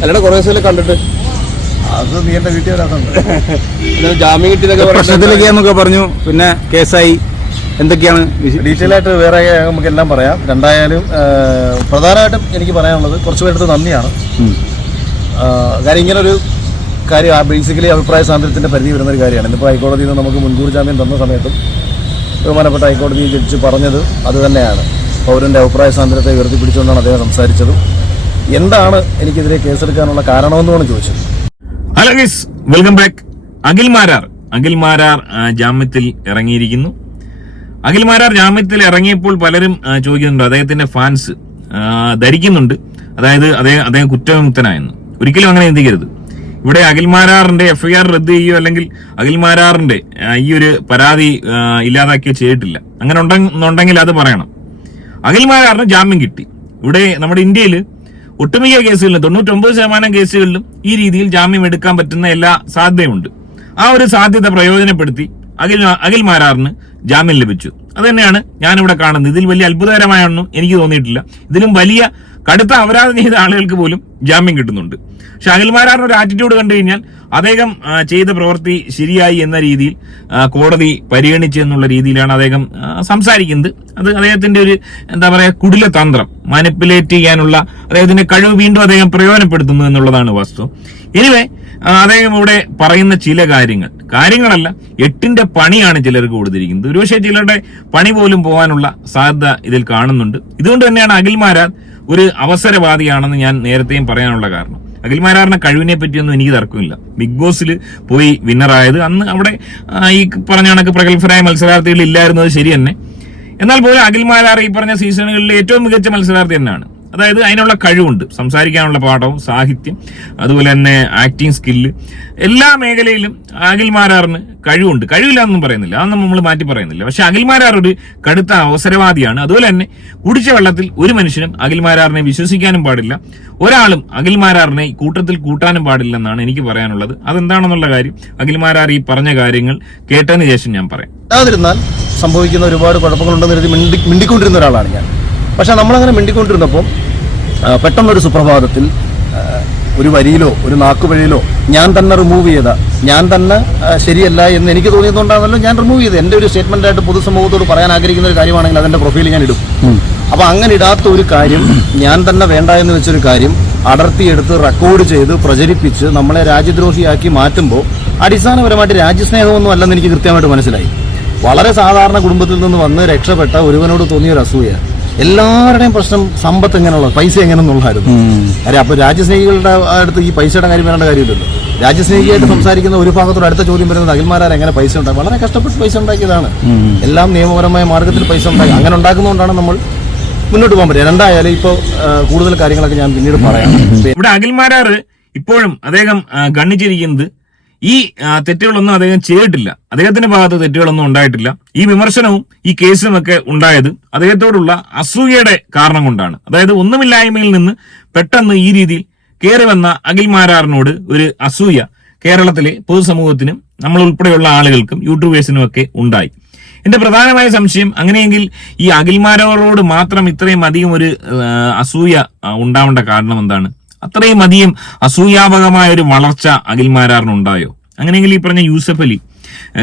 അല്ലടാ കുറേ ദിവസം കണ്ടിട്ട്? അത് നീ എന്റെ വീട്ടിൽ വരാത്തുണ്ട് ഇന്നലെ ജാമ്യം കിട്ടിയതൊക്കെ പ്രശ്നത്തിലേക്ക് നമുക്ക് പറഞ്ഞു. പിന്നെ കേസായി. എന്തൊക്കെയാണ് ഡീറ്റെയിൽ ആയിട്ട് വേറെ നമുക്ക് എല്ലാം പറയാം. രണ്ടായാലും പ്രധാനമായിട്ടും എനിക്ക് പറയാനുള്ളത് കുറച്ച് പേരുടെ നന്ദിയാണ്. കാര്യം ഇങ്ങനൊരു കാര്യം ബേസിക്കലി അഭിപ്രായ സ്വാതന്ത്ര്യത്തിന്റെ പരിധി വരുന്ന ഒരു കാര്യമാണ്. ഇന്നിപ്പോൾ ഹൈക്കോടതിയിൽ നിന്ന് നമുക്ക് മുൻകൂർ ജാമ്യം തന്ന സമയത്തും ബഹുമാനപ്പെട്ട ഹൈക്കോടതി ജഡ്ജ് പറഞ്ഞത് അത് തന്നെയാണ്. പൗരന്റെ അഭിപ്രായ സ്വാതന്ത്ര്യത്തെ ഉയർത്തിപ്പിടിച്ചുകൊണ്ടാണ് അദ്ദേഹം സംസാരിച്ചത്. എന്താണ് എനിക്കെതിരെ കേസെടുക്കാനുള്ള കാരണമെന്നുമാണ് ചോദിച്ചത്. Hello guys welcome back. Akhil Marar. Akhil Marar ജാമ്യത്തിൽ ഇറങ്ങിയിരിക്കുന്നു. അഖിൽ മാരാർ ജാമ്യത്തിൽ ഇറങ്ങിയപ്പോൾ പലരും ചോദിക്കുന്നുണ്ട്. അദ്ദേഹത്തിന്റെ ഫാൻസ് ധരിക്കുന്നുണ്ട്. അതായത് അദ്ദേഹം അദ്ദേഹം കുറ്റവിമുക്തനായെന്ന്. ഒരിക്കലും അങ്ങനെ ചിന്തിക്കരുത്. ഇവിടെ അഖിൽ മാരാറിന്റെ എഫ്ഐആർ റദ്ദ് ചെയ്യുകയോ അല്ലെങ്കിൽ അഖിൽ മാരാറിന്റെ ഈ ഒരു പരാതി ഇല്ലാതാക്കുകയോ ചെയ്തിട്ടില്ല. അങ്ങനെ ഉണ്ടെന്നുണ്ടെങ്കിൽ അത് പറയണം. അഖിൽമാരാറിന് ജാമ്യം കിട്ടി. ഇവിടെ നമ്മുടെ ഇന്ത്യയിൽ ഒട്ടുമിക്ക കേസുകളിലും തൊണ്ണൂറ്റൊമ്പത് ശതമാനം കേസുകളിലും ഈ രീതിയിൽ ജാമ്യം എടുക്കാൻ പറ്റുന്ന എല്ലാ സാധ്യതയുമുണ്ട്. ആ ഒരു സാധ്യത പ്രയോജനപ്പെടുത്തി അഖിൽ അഖിൽ മാരാറിന് ജാമ്യം ലഭിച്ചു. അത് തന്നെയാണ് ഞാനിവിടെ കാണുന്നത്. ഇതിൽ വലിയ അത്ഭുതകരമായൊന്നും എനിക്ക് തോന്നിയിട്ടില്ല. ഇതിലും വലിയ കടുത്ത അപരാധം ചെയ്ത ആളുകൾക്ക് പോലും ജാമ്യം കിട്ടുന്നുണ്ട്. പക്ഷെ അഖിൽമാരാറിന് ഒരു ആറ്റിറ്റ്യൂഡ് കണ്ടു കഴിഞ്ഞാൽ അദ്ദേഹം ചെയ്ത പ്രവൃത്തി ശരിയായി എന്ന രീതിയിൽ കോടതി പരിഗണിച്ചു എന്നുള്ള രീതിയിലാണ് അദ്ദേഹം സംസാരിക്കുന്നത്. അത് അദ്ദേഹത്തിന്റെ ഒരു എന്താ പറയുക കുടില തന്ത്രം. മാനിപ്പുലേറ്റ് ചെയ്യാനുള്ള അദ്ദേഹത്തിന്റെ കഴിവ് വീണ്ടും അദ്ദേഹം പ്രയോജനപ്പെടുത്തുന്നു എന്നുള്ളതാണ് വസ്തു. എനിവേ അദ്ദേഹം ഇവിടെ പറയുന്ന ചില കാര്യങ്ങൾ. കാര്യങ്ങളല്ല എട്ടിന്റെ പണിയാണ് ചിലർക്ക് കൊടുത്തിരിക്കുന്നത്. ഒരുപക്ഷെ ചിലരുടെ പണി പോലും പോകാനുള്ള സാധ്യത ഇതിൽ കാണുന്നുണ്ട്. ഇതുകൊണ്ട് തന്നെയാണ് അഖിൽ മാരാ ഒരു അവസരവാദിയാണെന്ന് ഞാൻ നേരത്തെയും പറയാനുള്ള കാരണം. അഖിൽമാരാറിന്റെ കഴിവിനെ പറ്റിയൊന്നും എനിക്ക് തർക്കമില്ല. ബിഗ് ബോസിൽ പോയി വിന്നറായത് അന്ന് അവിടെ ഈ പറഞ്ഞ കണക്ക് പ്രഗത്ഭരായ മത്സരാർത്ഥികൾ ഇല്ലായിരുന്നത് ശരി തന്നെ. എന്നാൽ പോലും അഖിൽ മാരാർ ഈ പറഞ്ഞ സീസണുകളിലെ ഏറ്റവും മികച്ച മത്സരാർത്ഥി തന്നെയാണ്. അതായത് അതിനുള്ള കഴിവുണ്ട്. സംസാരിക്കാനുള്ള പാഠവും സാഹിത്യം അതുപോലെ തന്നെ ആക്ടിങ് സ്കില്ല് എല്ലാ മേഖലയിലും അഖിൽമാരാറിന് കഴിവുണ്ട്. കഴിവില്ല എന്നും പറയുന്നില്ല. അതൊന്നും നമ്മൾ മാറ്റി പറയുന്നില്ല. പക്ഷെ അഖിൽമാരാർ ഒരു കടുത്ത അവസരവാദിയാണ്. അതുപോലെ തന്നെ കുടിച്ച വെള്ളത്തിൽ ഒരു മനുഷ്യനും അഖിൽമാരാറിനെ വിശ്വസിക്കാനും പാടില്ല. ഒരാളും അഖിൽമാരാറിനെ കൂട്ടത്തിൽ കൂട്ടാനും പാടില്ലെന്നാണ് എനിക്ക് പറയാനുള്ളത്. അതെന്താണെന്നുള്ള കാര്യം അഖിൽമാരാർ ഈ പറഞ്ഞ കാര്യങ്ങൾ കേട്ടതിന് ശേഷം ഞാൻ പറയാം. സംഭവിക്കുന്ന ഒരുപാട് കുഴപ്പങ്ങളുണ്ടെന്ന് മിണ്ടി മിണ്ടിക്കൊണ്ടിരുന്ന ഒരാളാണ് ഞാൻ. പക്ഷെ നമ്മളങ്ങനെ മിണ്ടിക്കൊണ്ടിരുന്നപ്പോൾ പെട്ടെന്നൊരു സുപ്രഭാതത്തിൽ ഒരു വരിയിലോ ഒരു നാക്കുവഴിയിലോ ഞാൻ തന്നെ റിമൂവ് ചെയ്ത ഞാൻ തന്നെ ശരിയല്ല എന്ന് എനിക്ക് തോന്നിയതുകൊണ്ടാണല്ലോ ഞാൻ റിമൂവ് ചെയ്തത്. എന്റെ ഒരു സ്റ്റേറ്റ്മെന്റായിട്ട് പൊതുസമൂഹത്തോട് പറയാൻ ആഗ്രഹിക്കുന്ന ഒരു കാര്യമാണെങ്കിൽ അതിന്റെ പ്രൊഫൈൽ ഞാൻ ഇടും. അപ്പോൾ അങ്ങനെ ഇടാത്ത ഒരു കാര്യം ഞാൻ തന്നെ വേണ്ട എന്ന് വെച്ചൊരു കാര്യം അടർത്തിയെടുത്ത് റെക്കോർഡ് ചെയ്ത് പ്രചരിപ്പിച്ച് നമ്മളെ രാജ്യദ്രോഹിയാക്കി മാറ്റുമ്പോൾ അടിസ്ഥാനപരമായിട്ട് രാജ്യസ്നേഹമൊന്നും അല്ലെന്ന് എനിക്ക് കൃത്യമായിട്ട് മനസ്സിലായി. വളരെ സാധാരണ കുടുംബത്തിൽ നിന്ന് വന്ന് രക്ഷപ്പെട്ട ഒരുവനോട് തോന്നിയ ഒരു അസൂയ. എല്ലാവരുടെയും പ്രശ്നം സമ്പത്ത് എങ്ങനെയുള്ള പൈസ എങ്ങനെ എങ്ങനെയെന്നുള്ളതായിരുന്നു കാര്യം അപ്പൊ രാജ്യസ്നേഹികളുടെ അടുത്ത് ഈ പൈസയുടെ കാര്യം വരേണ്ട കാര്യമില്ലല്ലോ. രാജ്യസ്നേഹിയായിട്ട് സംസാരിക്കുന്ന ഒരു ഭാഗത്തോട് അടുത്ത ചോദ്യം വരുന്നത് അഖിൽമാരാർ എങ്ങനെ പൈസ ഉണ്ടാക്കി? വളരെ കഷ്ടപ്പെട്ട് പൈസ ഉണ്ടാക്കിയതാണ്. എല്ലാം നിയമപരമായ മാർഗത്തിൽ പൈസ ഉണ്ടാക്കി. അങ്ങനെ ഉണ്ടാക്കുന്നതുകൊണ്ടാണ് നമ്മൾ മുന്നോട്ട് പോകാൻ പറ്റുക രണ്ടായാലും ഇപ്പോൾ കൂടുതൽ കാര്യങ്ങളൊക്കെ ഞാൻ പിന്നീട് പറയാം. ഇവിടെ അഖിൽമാരാർ ഇപ്പോഴും അദ്ദേഹം ഗണ്ണിച്ചിരിക്കുന്നത് ഈ തെറ്റുകളൊന്നും അദ്ദേഹം ചെയ്തിട്ടില്ല. അദ്ദേഹത്തിന്റെ ഭാഗത്ത് തെറ്റുകളൊന്നും ഉണ്ടായിട്ടില്ല. ഈ വിമർശനവും ഈ കേസും ഒക്കെ ഉണ്ടായത് അദ്ദേഹത്തോടുള്ള അസൂയയുടെ കാരണം കൊണ്ടാണ്. അതായത് ഒന്നുമില്ലായ്മയിൽ നിന്ന് പെട്ടെന്ന് ഈ രീതിയിൽ കയറി വന്ന അഖിൽമാരാറിനോട് ഒരു അസൂയ കേരളത്തിലെ പൊതുസമൂഹത്തിനും നമ്മൾ ഉൾപ്പെടെയുള്ള ആളുകൾക്കും യൂട്യൂബേഴ്സിനും ഒക്കെ ഉണ്ടായി. എന്റെ പ്രധാനമായ സംശയം അങ്ങനെയെങ്കിൽ ഈ അഖിൽമാരോട് മാത്രം ഇത്രയും അധികം ഒരു അസൂയ ഉണ്ടാവേണ്ട കാരണം എന്താണ്? അത്രയും അധികം അസൂയാപകമായ ഒരു വളർച്ച അഖിൽമാരാറിനുണ്ടായോ അങ്ങനെയെങ്കിൽ ഈ പറഞ്ഞ യൂസഫ് അലി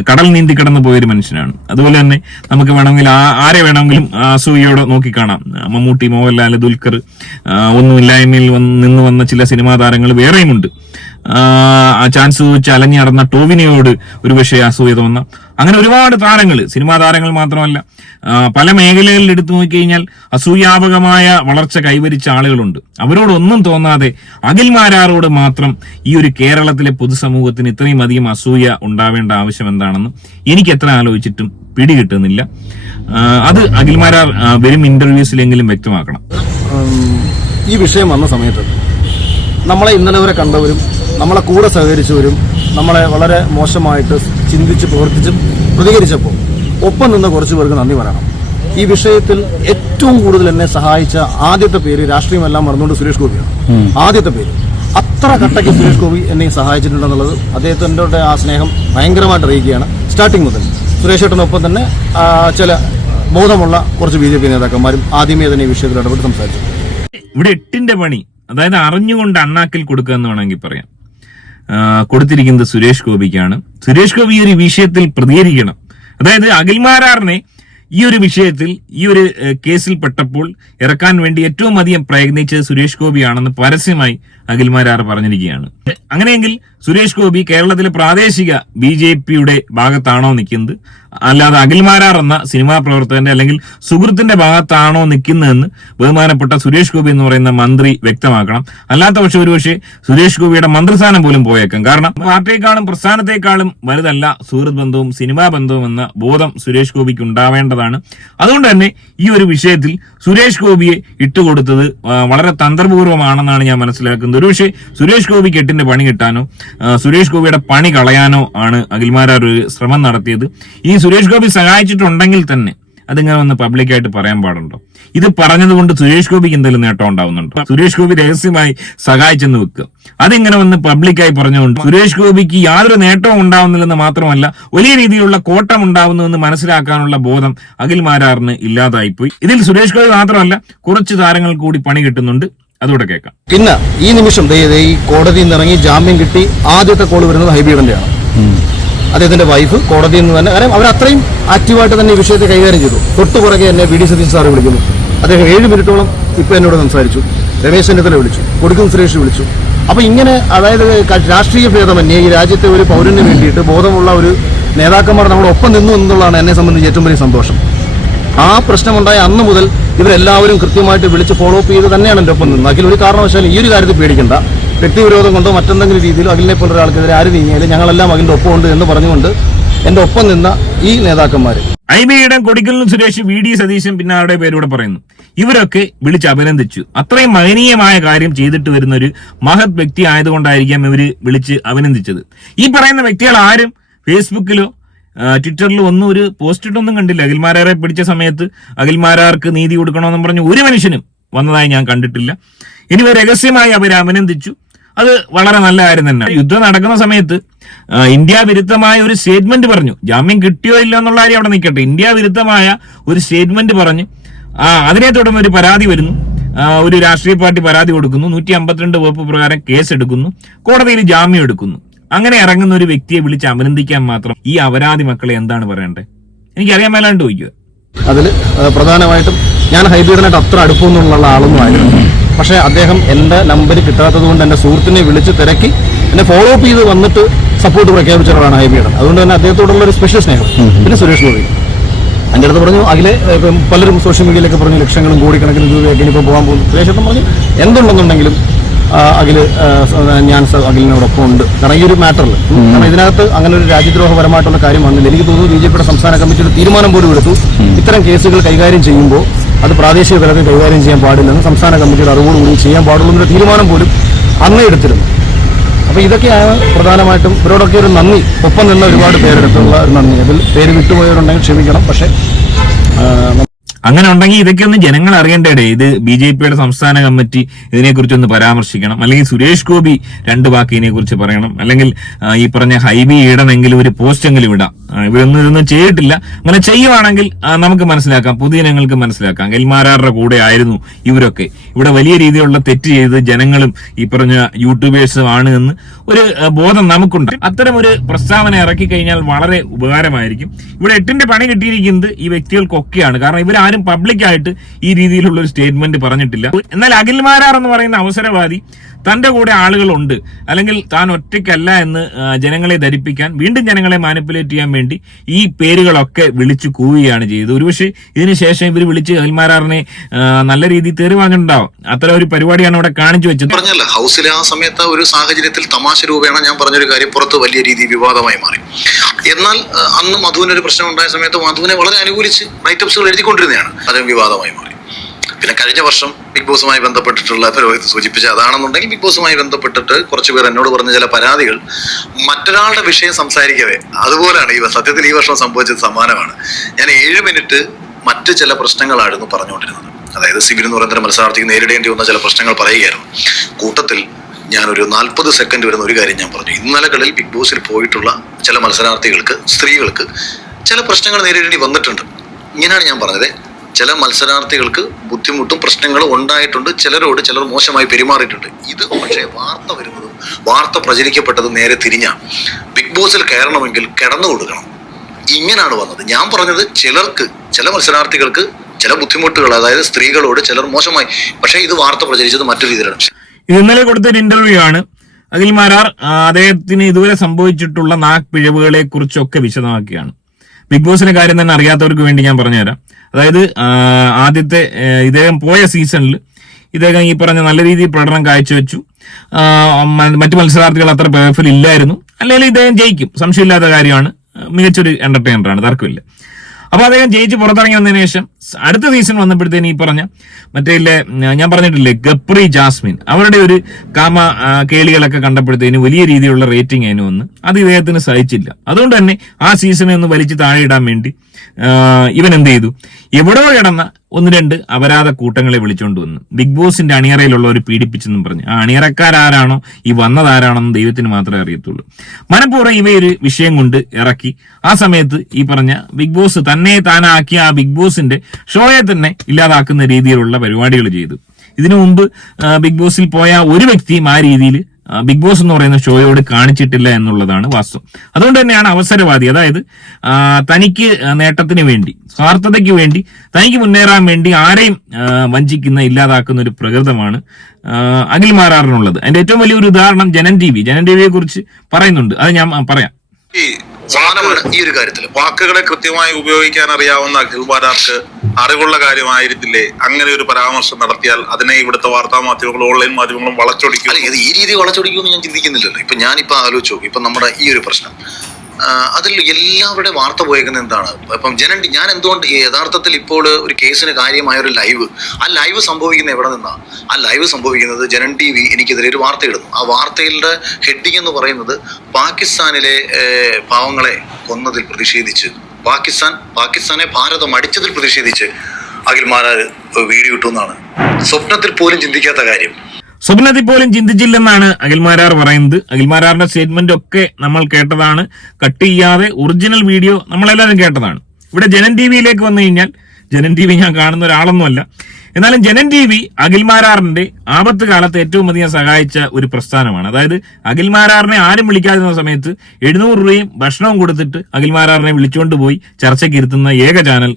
കടൽ നീന്തി കടന്നു പോയൊരു മനുഷ്യനാണ്. അതുപോലെ തന്നെ നമുക്ക് വേണമെങ്കിൽ ആരെ വേണമെങ്കിലും അസൂയയോടെ നോക്കിക്കാണാം മമ്മൂട്ടി മോഹൻലാൽ ദുൽഖർ ഒന്നുമില്ലായ്മയിൽ നിന്ന് വന്ന ചില സിനിമാ താരങ്ങൾ വേറെയുമുണ്ട്. ചാൻസ് അലഞ്ഞു നടന്ന ടോവിനയോട് ഒരുപക്ഷെ അസൂയ തോന്നാം. അങ്ങനെ ഒരുപാട് താരങ്ങൾ സിനിമാ താരങ്ങൾ മാത്രമല്ല പല മേഖലകളിൽ എടുത്തു നോക്കിക്കഴിഞ്ഞാൽ അസൂയാപകമായ വളർച്ച കൈവരിച്ച ആളുകളുണ്ട്. അവരോടൊന്നും തോന്നാതെ അഖിൽമാരാറോട് മാത്രം ഈ ഒരു കേരളത്തിലെ പൊതുസമൂഹത്തിന് ഇത്രയും അധികം അസൂയ ഉണ്ടാവേണ്ട ആവശ്യം എന്താണെന്ന് എനിക്ക് എത്ര ആലോചിച്ചിട്ടും പിടികിട്ടുന്നില്ല. കിട്ടുന്നില്ല അത് അഖിൽമാരാർ വരും ഇന്റർവ്യൂസിലെങ്കിലും വ്യക്തമാക്കണം. ഈ വിഷയം വന്ന സമയത്ത് നമ്മളെ ഇന്നലെ വരെ കണ്ടവരും നമ്മളെ കൂടെ സഹകരിച്ചവരും നമ്മളെ വളരെ മോശമായിട്ട് ചിന്തിച്ച് പ്രവർത്തിച്ച് പ്രതികരിച്ചപ്പോൾ ഒപ്പം നിന്ന് കുറച്ച് പേർക്ക് നന്ദി പറയണം. ഈ വിഷയത്തിൽ ഏറ്റവും കൂടുതൽ എന്നെ സഹായിച്ച ആദ്യത്തെ പേര് രാഷ്ട്രീയമെല്ലാം മറന്നുകൊണ്ട് സുരേഷ് ഗോപിയാണ്. ആദ്യത്തെ പേര്. അത്ര കട്ടയ്ക്ക് സുരേഷ് ഗോപി എന്നെ സഹായിച്ചിട്ടുണ്ടെന്നുള്ളത് അദ്ദേഹത്തിന്റെ ആ സ്നേഹം ഭയങ്കരമായിട്ട് അറിയിക്കുകയാണ്. സ്റ്റാർട്ടിങ് മുതൽ സുരേഷ് ഏട്ടനൊപ്പം തന്നെ ആ, ചില ബോധമുള്ള കുറച്ച് ബി ജെ പി നേതാക്കന്മാരും ആദ്യമേ തന്നെ ഈ വിഷയത്തിൽ ഇടപെട്ട് സംസാരിച്ചു. ഇവിടെ എട്ടിന്റെ പണി അതായത് അറിഞ്ഞുകൊണ്ട് അണ്ണാക്കിൽ കൊടുക്കുക എന്ന് വേണമെങ്കിൽ പറയാം. കൊടുത്തിരിക്കുന്നത് സുരേഷ് ഗോപിക്കാണ്. സുരേഷ് ഗോപി ഈ ഒരു വിഷയത്തിൽ പ്രതികരിക്കണം. അതായത് അഖിൽമാരാറിനെ ഈ ഒരു വിഷയത്തിൽ ഈ ഒരു കേസിൽ പെട്ടപ്പോൾ ഇറക്കാൻ വേണ്ടി ഏറ്റവും അധികം പ്രയത്നിച്ചത് സുരേഷ് ഗോപിയാണെന്ന് പരസ്യമായി അഖിൽമാരാർ പറഞ്ഞിരിക്കുകയാണ്. അങ്ങനെയെങ്കിൽ സുരേഷ് ഗോപി കേരളത്തിലെ പ്രാദേശിക ബി ജെ പിയുടെ ഭാഗത്താണോ നിൽക്കുന്നത്? അല്ലാതെ അഖിൽമാരാർ എന്ന സിനിമാ പ്രവർത്തകന്റെ അല്ലെങ്കിൽ സുഹൃത്തിന്റെ ഭാഗത്താണോ നിൽക്കുന്നതെന്ന് ബഹുമാനപ്പെട്ട സുരേഷ് ഗോപി എന്ന് പറയുന്ന മന്ത്രി വ്യക്തമാക്കണം. അല്ലാത്ത പക്ഷം ഒരുപക്ഷെ സുരേഷ് ഗോപിയുടെ മന്ത്രിസ്ഥാനം പോലും പോയേക്കാം. കാരണം പാർട്ടിയെക്കാളും പ്രസ്ഥാനത്തെക്കാളും വലുതല്ല സുഹൃത്ത് ബന്ധവും സിനിമാ ബന്ധവും എന്ന ബോധം സുരേഷ് ഗോപിക്ക് ഉണ്ടാവേണ്ടതാണ്. അതുകൊണ്ട് തന്നെ ഈ ഒരു വിഷയത്തിൽ സുരേഷ് ഗോപിയെ ഇട്ടുകൊടുത്തത് വളരെ തന്ത്രപൂർവമാണെന്നാണ് ഞാൻ മനസ്സിലാക്കുന്നത്. ഒരുപക്ഷെ സുരേഷ് ഗോപി എട്ടിന്റെ പണി കിട്ടാനോ? സുരേഷ് ഗോപിയുടെ പണി കളയാനോ ആണ് അഖിൽമാരാർ ഒരു ശ്രമം നടത്തിയത്. ഈ സുരേഷ് ഗോപി സഹായിച്ചിട്ടുണ്ടെങ്കിൽ തന്നെ അതിങ്ങനെ ഒന്ന് പബ്ലിക്കായിട്ട് പറയാൻ പാടുണ്ടോ? ഇത് പറഞ്ഞതുകൊണ്ട് സുരേഷ് ഗോപിക്ക് എന്തെങ്കിലും നേട്ടം ഉണ്ടാവുന്നുണ്ടോ? സുരേഷ് ഗോപി രഹസ്യമായി സഹായിച്ചെന്ന് വെക്കുക. അതിങ്ങനെ വന്ന് പബ്ലിക്കായി പറഞ്ഞുകൊണ്ട് സുരേഷ് ഗോപിക്ക് യാതൊരു നേട്ടവും ഉണ്ടാവുന്നില്ലെന്ന് മാത്രമല്ല വലിയ രീതിയിലുള്ള കോട്ടം ഉണ്ടാവുന്നുവെന്ന് മനസ്സിലാക്കാനുള്ള ബോധം അഖിൽ മാരാറിന് ഇല്ലാതായിപ്പോയി. ഇതിൽ സുരേഷ് ഗോപി മാത്രമല്ല കുറച്ച് താരങ്ങൾ കൂടി പണി കിട്ടുന്നുണ്ട്. അതുകൂടെ കേൾക്കാം. ഇന്ന് ഈ നിമിഷം ഈ കോടതിയിൽ നിന്ന് ഇറങ്ങി ജാമ്യം കിട്ടി ആദ്യത്തെ കോൾ വരുന്നത് ഹൈബീഡന്റെയാണ് അദ്ദേഹത്തിന്റെ വൈഫ് കോടതിയിൽ നിന്ന് തന്നെ കാരണം അവർ അത്രയും ആക്റ്റീവായിട്ട് തന്നെ ഈ വിഷയത്തെ കൈകാര്യം ചെയ്തു. തൊട്ടു പുറകെ എന്നെ വി ഡി സതീഷ് സാറ് വിളിക്കുന്നു. അദ്ദേഹം ഏഴ് മിനിറ്റോളം ഇപ്പൊ എന്നോട് സംസാരിച്ചു. രമേശ് ചെന്നിത്തല വിളിച്ചു. കൊടുക്കും സുരേഷ് വിളിച്ചു. അപ്പൊ ഇങ്ങനെ അതായത് രാഷ്ട്രീയ ഭേദമന്യേ ഈ രാജ്യത്തെ ഒരു പൗരന് വേണ്ടിയിട്ട് ബോധമുള്ള ഒരു നേതാക്കന്മാർ നമ്മുടെ ഒപ്പം നിന്നു എന്നുള്ളതാണ് എന്നെ സംബന്ധിച്ച് ഏറ്റവും വലിയ സന്തോഷം. ആ പ്രശ്നമുണ്ടായ അന്ന് മുതൽ ഇവരെല്ലാവരും കൃത്യമായിട്ട് വിളിച്ച് ഫോളോ അപ്പ് ചെയ്ത് തന്നെയാണ് എന്റെ ഒപ്പം നിന്ന് അഖിൽ ഒരു കാരണവശാലും ഈ ഒരു കാര്യത്തിൽ പേടിക്കണ്ട. വ്യക്തിവിരോധം കൊണ്ടോ മറ്റെന്തെങ്കിലും രീതിയിലോ അഖിലിനെ പോലെ ഒരാൾക്കെതിരെ ആര് നീങ്ങിയാലും ഞങ്ങളെല്ലാം അഖിലിന്റെ ഒപ്പമുണ്ട് എന്ന് പറഞ്ഞുകൊണ്ട് എന്റെ ഒപ്പം നിന്ന ഈ നേതാക്കന്മാർ ഐബിയുടെ കൊടിക്കലിനും സുരേഷ് വി ഡി സതീശൻ പിന്നെ അവരുടെ പേരൂടെ പറയുന്നു? ഇവരൊക്കെ വിളിച്ച് അഭിനന്ദിച്ചു. അത്രയും മഹനീയമായ കാര്യം ചെയ്തിട്ട് വരുന്ന ഒരു മഹത് വ്യക്തി ആയതുകൊണ്ടായിരിക്കാം ഇവർ വിളിച്ച് അഭിനന്ദിച്ചത്. ഈ പറയുന്ന വ്യക്തികൾ ആരും ഫേസ്ബുക്കിലോ ആ, ട്വിറ്ററിലോ ഒന്നും ഒരു പോസ്റ്റ് ഇട്ടൊന്നും കണ്ടില്ല. അഖിൽമാരാറെ പിടിച്ച സമയത്ത് അഖിൽമാരാർക്ക് നീതി കൊടുക്കണമെന്നും പറഞ്ഞ് ഒരു മനുഷ്യനും വന്നതായി ഞാൻ കണ്ടിട്ടില്ല. ഇനി രഹസ്യമായി അവർ അഭിനന്ദിച്ചു. അത് വളരെ നല്ല കാര്യം തന്നെ. യുദ്ധം നടക്കുന്ന സമയത്ത് ഇന്ത്യ വിരുദ്ധമായ ഒരു സ്റ്റേറ്റ്മെന്റ് പറഞ്ഞു. ജാമ്യം കിട്ടിയോ ഇല്ല എന്നുള്ള കാര്യം അവിടെ നിൽക്കട്ടെ. ഇന്ത്യ വിരുദ്ധമായ ഒരു സ്റ്റേറ്റ്മെന്റ് പറഞ്ഞു. അതിനെ തുടർന്ന് ഒരു പരാതി വരുന്നു. ഒരു രാഷ്ട്രീയ പാർട്ടി പരാതി കൊടുക്കുന്നു. നൂറ്റി അമ്പത്തിരണ്ട് വകുപ്പ് പ്രകാരം കേസ് എടുക്കുന്നു. കോടതിയിൽ ജാമ്യം എടുക്കുന്നു. അങ്ങനെ ഇറങ്ങുന്ന ഒരു വ്യക്തിയെ വിളിച്ച് അഭിനന്ദിക്കാൻ മാത്രം ഈ അപരാധി മക്കളെ എന്താണ് പറയേണ്ടത്? എനിക്കറിയാൻ മേലാണ്ട് ചോദിക്കുക. അതിൽ പ്രധാനമായിട്ടും ഞാൻ ഹൈബീഡനായിട്ട് അത്ര അടുപ്പമൊന്നുള്ള ആളൊന്നും ആയിരുന്നു പക്ഷേ അദ്ദേഹം എന്റെ നമ്പർ കിട്ടാത്തത് കൊണ്ട് എന്റെ സുഹൃത്തിനെ വിളിച്ച് തിരക്കി എന്നെ ഫോളോ അപ്പ് ചെയ്ത് വന്നിട്ട് സപ്പോർട്ട് പ്രഖ്യാപിച്ച ഒരാളാണ് ഹൈബീഡൻ. അതുകൊണ്ട് തന്നെ അദ്ദേഹത്തോടുള്ള ഒരു സ്പെഷ്യൽ സ്നേഹം. പിന്നെ സുരേഷ് ഗോപി. എന്റെ അടുത്ത് പറഞ്ഞു അതിലെ പലരും സോഷ്യൽ മീഡിയയിലൊക്കെ പറഞ്ഞു ലക്ഷങ്ങളും കോടിക്കണക്കിന് രൂപയൊക്കെ ഇനിയിപ്പോൾ പോകാൻ പോകുന്നു. സുരേഷ് പറഞ്ഞു എന്തുണ്ടെന്നുണ്ടെങ്കിലും അഖിൽ ഞാൻ അഖിലിനോടൊപ്പം ഉണ്ട്. കാരണം ഈ ഒരു മാറ്ററിൽ കാരണം ഇതിനകത്ത് അങ്ങനെ ഒരു രാജ്യദ്രോഹപരമായിട്ടുള്ള കാര്യം വന്നില്ല. എനിക്ക് തോന്നുന്നു ബി ജെ പിയുടെ സംസ്ഥാന കമ്മിറ്റി ഒരു തീരുമാനം പോലും എടുത്തു. ഇത്തരം കേസുകൾ കൈകാര്യം ചെയ്യുമ്പോൾ അത് പ്രാദേശിക തലത്തിൽ കൈകാര്യം ചെയ്യാൻ പാടില്ലെന്ന് സംസ്ഥാന കമ്മിറ്റിയുടെ അറിവോടുകൂടി ചെയ്യാൻ പാടുള്ളൂ എന്നൊരു തീരുമാനം പോലും അന്നേ എടുത്തിരുന്നു. അപ്പൊ ഇതൊക്കെയാണ് പ്രധാനമായിട്ടും ഇവരോടൊക്കെ ഒരു നന്ദി. ഒപ്പം നിന്ന ഒരുപാട് പേരെടുത്തുള്ള ഒരു നന്ദി. അതിൽ പേര് വിട്ടുപോയവരുണ്ടെങ്കിൽ ക്ഷമിക്കണം. പക്ഷേ അങ്ങനെ ഉണ്ടെങ്കിൽ ഇതൊക്കെ ഒന്ന് ജനങ്ങൾ അറിയണ്ടേ ഇത് ബി ജെ പിയുടെ സംസ്ഥാന കമ്മിറ്റി ഇതിനെക്കുറിച്ച് ഒന്ന് പരാമർശിക്കണം. അല്ലെങ്കിൽ സുരേഷ് ഗോപി രണ്ട് വാക്ക് ഇതിനെക്കുറിച്ച് പറയണം. അല്ലെങ്കിൽ ഈ പറഞ്ഞ ഹൈബി ഇടണമെങ്കിലും ഒരു പോസ്റ്റെങ്കിലും ഇടാം. ഇവരൊന്നും ഇതൊന്നും ചെയ്തിട്ടില്ല. അങ്ങനെ ചെയ്യുവാണെങ്കിൽ നമുക്ക് മനസ്സിലാക്കാം. പൊതുജനങ്ങൾക്ക് മനസ്സിലാക്കാം. ഗൽമാരാറുടെ കൂടെ ആയിരുന്നു ഇവരൊക്കെ. ഇവിടെ വലിയ രീതിയിലുള്ള തെറ്റ് ചെയ്ത് ജനങ്ങളും ഈ പറഞ്ഞ യൂട്യൂബേഴ്സും ആണ് എന്ന് ഒരു ബോധം നമുക്കുണ്ട്. അത്തരം ഒരു പ്രസ്താവന ഇറക്കി കഴിഞ്ഞാൽ വളരെ ഉപകാരമായിരിക്കും. ഇവിടെ എട്ടിന്റെ പണി കിട്ടിയിരിക്കുന്നത് ഈ വ്യക്തികൾക്കൊക്കെയാണ്. കാരണം ഇവരാരും പബ്ലിക്കായിട്ട് ഈ രീതിയിലുള്ള ഒരു സ്റ്റേറ്റ്മെന്റ് പറഞ്ഞിട്ടില്ല. എന്നാൽ അഖിൽമാരാർ എന്ന് പറയുന്ന അവസരവാദി തന്റെ കൂടെ ആളുകളുണ്ട്. അല്ലെങ്കിൽ താൻ ഒറ്റയ്ക്കല്ല എന്ന് ജനങ്ങളെ ധരിപ്പിക്കാൻ വീണ്ടും ജനങ്ങളെ മാനിപ്പുലേറ്റ് ചെയ്യാൻ വേണ്ടി ഈ പേരുകളൊക്കെ വിളിച്ചു കൂവുകയാണ് ചെയ്തത്. ഒരുപക്ഷെ ഇതിനുശേഷം ഇവർ വിളിച്ച് അഖിൽമാരാറിനെ നല്ല രീതിയിൽ തേറി പറഞ്ഞിട്ടുണ്ടാവും അത്ര ഒരു പരിപാടിയാണ് അവിടെ കാണിച്ചു വെച്ചത്. പറഞ്ഞല്ല ഹൗസിലെ ആ സമയത്ത് ഒരു സാഹചര്യത്തിൽ തമാശ രൂപേണ ഞാൻ പറഞ്ഞൊരു കാര്യം പുറത്ത് വലിയ രീതിയിൽ വിവാദമായി മാറി. എന്നാൽ അന്ന് മധുവിന് ഒരു പ്രശ്നം ഉണ്ടായ സമയത്ത് മധുവിനെ വളരെ അനുകൂലിച്ച് റൈറ്റപ്സുകൾ എഴുതിക്കൊണ്ടിരുന്നതാണ്. അതും വിവാദമായി മാറി. പിന്നെ കഴിഞ്ഞ വർഷം ബിഗ് ബോസുമായി ബന്ധപ്പെട്ടിട്ടുള്ള പുരോഹിത് സൂചിപ്പിച്ച അതാണെന്നുണ്ടെങ്കിൽ ബിഗ് ബോസുമായി ബന്ധപ്പെട്ടിട്ട് കുറച്ച് പേർ എന്നോട് പറഞ്ഞ ചില പരാതികൾ മറ്റൊരാളുടെ വിഷയം സംസാരിക്കവേ. അതുപോലെയാണ് ഈ സത്യത്തിൽ ഈ വർഷം സംഭവിച്ചത് സമാനമാണ് ഞാൻ ഏഴ് മിനിറ്റ് മറ്റ് ചില പ്രശ്നങ്ങളായിരുന്നു പറഞ്ഞുകൊണ്ടിരുന്നത്. അതായത് സിബിൻ എന്ന് പറയുന്ന മത്സരാർത്ഥിക്ക് നേരിടേണ്ടി വന്ന ചില പ്രശ്നങ്ങൾ പറയുകയായിരുന്നു. കൂട്ടത്തിൽ ഞാനൊരു നാൽപ്പത് സെക്കൻഡ് വരുന്ന ഒരു കാര്യം ഞാൻ പറഞ്ഞു. ഇന്നലകളിൽ ബിഗ് ബോസിൽ പോയിട്ടുള്ള ചില മത്സരാർത്ഥികൾക്ക് സ്ത്രീകൾക്ക് ചില പ്രശ്നങ്ങൾ നേരിടേണ്ടി വന്നിട്ടുണ്ട്. ഇങ്ങനെയാണ് ഞാൻ പറഞ്ഞത്. ചില മത്സരാർത്ഥികൾക്ക് ബുദ്ധിമുട്ടും പ്രശ്നങ്ങളും ഉണ്ടായിട്ടുണ്ട്. ചിലരോട് ചിലർ മോശമായി പെരുമാറിയിട്ടുണ്ട്. ഇത് പക്ഷേ വാർത്ത വരുന്നതും വാർത്ത പ്രചരിക്കപ്പെട്ടതും നേരെ തിരിഞ്ഞ ബിഗ് ബോസിൽ കയറണമെങ്കിൽ കിടന്നു കൊടുക്കണം. ഇങ്ങനെയാണ് വന്നത്. ഞാൻ പറഞ്ഞത് ചിലർക്ക് ചില മത്സരാർത്ഥികൾക്ക് ചില ബുദ്ധിമുട്ടുകൾ അതായത് സ്ത്രീകളോട് ചിലർ മോശമായി. പക്ഷേ ഇത് വാർത്ത പ്രചരിച്ചത് മറ്റൊരു രീതിയിലാണ്. ഇത് ഇന്നലെ കൊടുത്തൊരു ഇന്റർവ്യൂ ആണ്. അഖിൽ മാരാർ അദ്ദേഹത്തിന് ഇതുവരെ സംഭവിച്ചിട്ടുള്ള നാക്ക് പിഴവുകളെ കുറിച്ചൊക്കെ വിശദമാക്കിയാണ് ബിഗ് ബോസിന്റെ കാര്യം തന്നെ അറിയാത്തവർക്ക് വേണ്ടി ഞാൻ പറഞ്ഞുതരാം. അതായത് ആദ്യത്തെ ഇദ്ദേഹം പോയ സീസണിൽ ഇദ്ദേഹം ഈ പറഞ്ഞ നല്ല രീതിയിൽ പ്രകടനം കാഴ്ചവെച്ചു. മറ്റു മത്സരാർത്ഥികൾ അത്ര പെർഫിൽ ഇല്ലായിരുന്നു. അല്ലെങ്കിൽ ഇദ്ദേഹം ജയിക്കും. സംശയമില്ലാത്ത കാര്യമാണ്. മികച്ചൊരു എന്റർടൈനറാണ് തർക്കമില്ല. അപ്പൊ അദ്ദേഹം ജയിച്ച് പുറത്തിറങ്ങി വന്നതിന് ശേഷം അടുത്ത സീസൺ വന്നപ്പോഴത്തേന് ഈ പറഞ്ഞ മറ്റേ ഞാൻ പറഞ്ഞിട്ടില്ലേ ഗപ്രി ജാസ്മിൻ അവരുടെ ഒരു കാമ കേളികളൊക്കെ കണ്ടപ്പോഴത്തേന് വലിയ രീതിയിലുള്ള റേറ്റിംഗ് അതിന് വന്ന് അത് ഇദ്ദേഹത്തിന് സഹിച്ചില്ല. അതുകൊണ്ട് തന്നെ ആ സീസണെ ഒന്ന് വലിച്ചു താഴെ ഇടാൻ വേണ്ടി ഇവൻ എന്ത് ചെയ്തു? എവിടെയോ കിടന്ന ഒന്ന് രണ്ട് അപരാധ കൂട്ടങ്ങളെ വിളിച്ചുകൊണ്ട് വന്നു. ബിഗ് ബോസിന്റെ അണിയറയിലുള്ളവർ പീഡിപ്പിച്ചെന്നും പറഞ്ഞു. ആ അണിയറക്കാരാരാണോ? ഈ വന്നതാരാണോ എന്ന് ദൈവത്തിന് മാത്രമേ അറിയത്തുള്ളൂ. മനഃപൂർവം ഇവയൊരു വിഷയം കൊണ്ട് ഇറക്കി. ആ സമയത്ത് ഈ പറഞ്ഞ ബിഗ് ബോസ് തന്നെ താനാക്കിയ ആ ബിഗ് ബോസിന്റെ ഷോയെ തന്നെ ഇല്ലാതാക്കുന്ന രീതിയിലുള്ള പരിപാടികൾ ചെയ്തു. ഇതിനു മുമ്പ് ബിഗ് ബോസിൽ പോയ ഒരു വ്യക്തിയും ആ രീതിയിൽ ബിഗ് ബോസ് എന്ന് പറയുന്ന ഷോയോട് കാണിച്ചിട്ടില്ല എന്നുള്ളതാണ് വാസ്തവം. അതുകൊണ്ട് തന്നെയാണ് അവസരവാദി. അതായത് തനിക്ക് നേട്ടത്തിന് വേണ്ടി സ്വാർത്ഥതയ്ക്ക് വേണ്ടി തനിക്ക് മുന്നേറാൻ വേണ്ടി ആരെയും വഞ്ചിക്കുന്ന ഇല്ലാതാക്കുന്ന ഒരു പ്രകൃതമാണ് അഖിൽ മാറാറിനുള്ളത് അതിന്റെ ഏറ്റവും വലിയൊരു ഉദാഹരണം Janam T V. Janam T വിയെ കുറിച്ച് പറയുന്നുണ്ട്. അത് ഞാൻ പറയാം. ഈ ഒരു കാര്യത്തിൽ വാക്കുകളെ കൃത്യമായി ഉപയോഗിക്കാൻ അറിയാവുന്ന അഖിൽമാരാർക്ക് അറിവുള്ള കാര്യമായിരുന്നില്ലേ അങ്ങനെ ഒരു പരാമർശം നടത്തിയാൽ അതിനെ ഇവിടുത്തെ വാർത്താ മാധ്യമങ്ങളും ഓൺലൈൻ മാധ്യമങ്ങളും വളച്ചൊടിക്കും. അല്ല ഇത് ഈ രീതി വളച്ചൊടിക്കുമെന്ന് ഞാൻ ചിന്തിക്കുന്നില്ലല്ലോ. ഇപ്പൊ ഞാനിപ്പോ ആലോചിച്ചു ഇപ്പൊ നമ്മുടെ ഈ ഒരു പ്രശ്നം. അതിൽ എല്ലാവരുടെ വാർത്ത പോയേക്കുന്നത് എന്താണ്? ഇപ്പം ജനൻ ഞാൻ എന്തുകൊണ്ട് യഥാർത്ഥത്തിൽ ഇപ്പോൾ ഒരു കേസിന് കാര്യമായ ഒരു ലൈവ് ആ ലൈവ് സംഭവിക്കുന്നത് എവിടെ നിന്നാണ് ആ ലൈവ് സംഭവിക്കുന്നത് ജനൻ ടി വി എനിക്കെതിരെ ഒരു വാർത്ത ഇടുന്നു ആ വാർത്തയിലെ ഹെഡിങ് എന്ന് പറയുന്നത് പാകിസ്ഥാനിലെ പാവങ്ങളെ കൊന്നതിൽ പ്രതിഷേധിച്ച് പാകിസ്ഥാൻ പാകിസ്ഥാനെ ഭാരതം അടിച്ചതിൽ പ്രതിഷേധിച്ച് അഖിൽമാരാർ വീഡിയോ ഇട്ടു എന്നാണ്. സ്വപ്നത്തിൽ പോലും ചിന്തിക്കാത്ത കാര്യം. സ്വപ്നത്തിൽ പോലും ചിന്തിച്ചില്ലെന്നാണ് അഖിൽമാരാർ പറയുന്നത്. അഖിൽമാരാറിന്റെ സ്റ്റേറ്റ്മെന്റ് ഒക്കെ നമ്മൾ കേട്ടതാണ്. കട്ട് ചെയ്യാതെ ഒറിജിനൽ വീഡിയോ നമ്മളെല്ലാവരും കേട്ടതാണ്. ഇവിടെ ജനൻ ടി വിയിലേക്ക് വന്നു കഴിഞ്ഞാൽ ജനൻ ടി വി ഞാൻ കാണുന്ന ഒരാളൊന്നുമല്ല. എന്നാലും ജനൻ ടി വി അഖിൽമാരാറിന്റെ ആപത്ത് കാലത്ത് ഏറ്റവും അധികം സഹായിച്ച ഒരു പ്രസ്ഥാനമാണ്. അതായത് അഖിൽമാരാറിനെ ആരും വിളിക്കാതിരുന്ന സമയത്ത് എഴുന്നൂറ് രൂപയും ഭക്ഷണവും കൊടുത്തിട്ട് അഖിൽമാരാറിനെ വിളിച്ചുകൊണ്ട് പോയി ചർച്ചയ്ക്ക് ഇരുത്തുന്ന ഏക ചാനൽ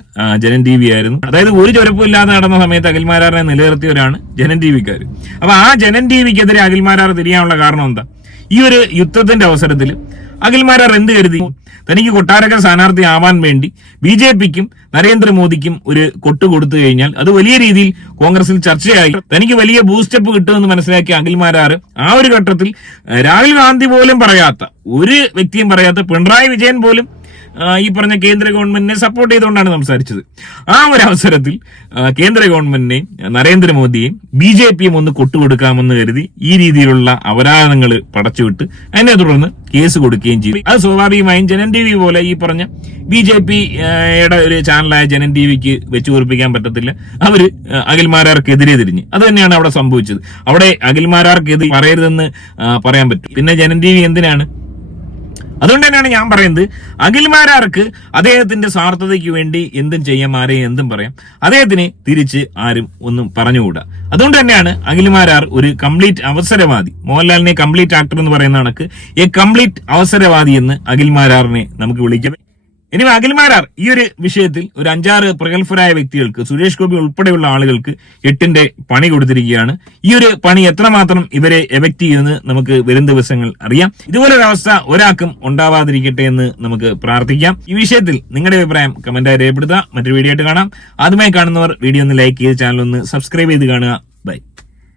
ജനൻ ടി വി ആയിരുന്നു. അതായത് ഒരു ചുരപ്പില്ലാതെ നടന്ന സമയത്ത് അഖിൽമാരാറിനെ നിലനിർത്തിയവരാണ് ജനൻ ടി വിക്കാർ അപ്പൊ ആ ജനൻ ടി വിക്കെതിരെ അഖിൽമാരാർ തിരിയാനുള്ള കാരണം എന്താ? ഈ ഒരു യുദ്ധത്തിന്റെ അവസരത്തിൽ അഖിൽമാരാർ എന്ത് കരുതി? തനിക്ക് കൊട്ടാരക്കര സ്ഥാനാർത്ഥി ആവാൻ വേണ്ടി ബി ജെ പിക്കും നരേന്ദ്രമോദിക്കും ഒരു കൊട്ട് കൊടുത്തു കഴിഞ്ഞാൽ അത് വലിയ രീതിയിൽ കോൺഗ്രസിൽ ചർച്ചയായി. തനിക്ക് വലിയ ബൂസ്റ്റപ്പ് കിട്ടുമെന്ന് മനസ്സിലാക്കിയ അഖിൽമാരാർ ആ ഒരു ഘട്ടത്തിൽ രാഹുൽ ഗാന്ധി പോലും പറയാത്ത ഒരു വ്യക്തിയും പറയാത്ത പിണറായി വിജയൻ പോലും ഈ പറഞ്ഞ കേന്ദ്ര ഗവൺമെന്റിനെ സപ്പോർട്ട് ചെയ്തുകൊണ്ടാണ് സംസാരിച്ചത്. ആ ഒരു അവസരത്തിൽ കേന്ദ്ര ഗവൺമെന്റിനെയും നരേന്ദ്രമോദിയെയും ബി ജെ പിയും ഒന്ന് കൊട്ടുകൊടുക്കാമെന്ന് കരുതി ഈ രീതിയിലുള്ള അപരാധങ്ങൾ പടച്ചുവിട്ട് അതിനെ തുടർന്ന് കേസ് കൊടുക്കുകയും ചെയ്തു. അത് സ്വാഭാവികമായും ജനൻ ടി വി പോലെ ഈ പറഞ്ഞ ബി ജെ പിയുടെ ഒരു ചാനലായ ജനൻ ടി വിക്ക് വെച്ചു കുറിപ്പിക്കാൻ പറ്റത്തില്ല. അവർ ആ, അഖിൽമാരാർക്കെതിരെ തിരിഞ്ഞ്. അത് തന്നെയാണ് അവിടെ സംഭവിച്ചത്. അവിടെ അഖിൽമാരാർക്കെതിരെ പറയരുതെന്ന് പറയാൻ പറ്റും. പിന്നെ ജനൻ ടി വി എന്തിനാണ് അതുകൊണ്ട് തന്നെയാണ് ഞാൻ പറയുന്നത്. അഖിൽമാരാർക്ക് അദ്ദേഹത്തിന്റെ സ്വാർത്ഥതയ്ക്ക് വേണ്ടി എന്തും ചെയ്യാം ആരെയും എന്തും പറയാം. അദ്ദേഹത്തിന് തിരിച്ച് ആരും ഒന്നും പറഞ്ഞുകൂടാ. അതുകൊണ്ട് തന്നെയാണ് അഖിൽമാരാർ ഒരു കംപ്ലീറ്റ് അവസരവാദി. മോഹൻലാലിനെ കംപ്ലീറ്റ് ആക്ടർ എന്ന് പറയുന്ന കണക്ക് എ കംപ്ലീറ്റ് അവസരവാദി എന്ന് അഖിൽമാരാറിനെ നമുക്ക് വിളിക്കാം. ഇനി അഖിൽമാരാർ ഈ ഒരു വിഷയത്തിൽ ഒരു അഞ്ചാറ് പ്രഗത്ഭരായ വ്യക്തികൾക്ക് സുരേഷ് ഗോപി ഉൾപ്പെടെയുള്ള ആളുകൾക്ക് എട്ടിന്റെ പണി കൊടുത്തിരിക്കുകയാണ്. ഈ ഒരു പണി എത്രമാത്രം ഇവരെ എഫക്ട് ചെയ്യുമെന്ന് നമുക്ക് വരും ദിവസങ്ങൾ അറിയാം. ഇതുപോലൊരു അവസ്ഥ ഒരാൾക്കും ഉണ്ടാവാതിരിക്കട്ടെ എന്ന് നമുക്ക് പ്രാർത്ഥിക്കാം. ഈ വിഷയത്തിൽ നിങ്ങളുടെ അഭിപ്രായം കമന്റായി രേഖപ്പെടുത്തുക. മറ്റൊരു വീഡിയോ ആയിട്ട് കാണാം. ആദ്യമായി കാണുന്നവർ വീഡിയോ ഒന്ന് ലൈക്ക് ചെയ്ത് ചാനൽ ഒന്ന് സബ്സ്ക്രൈബ് ചെയ്ത് കാണുക. ബൈ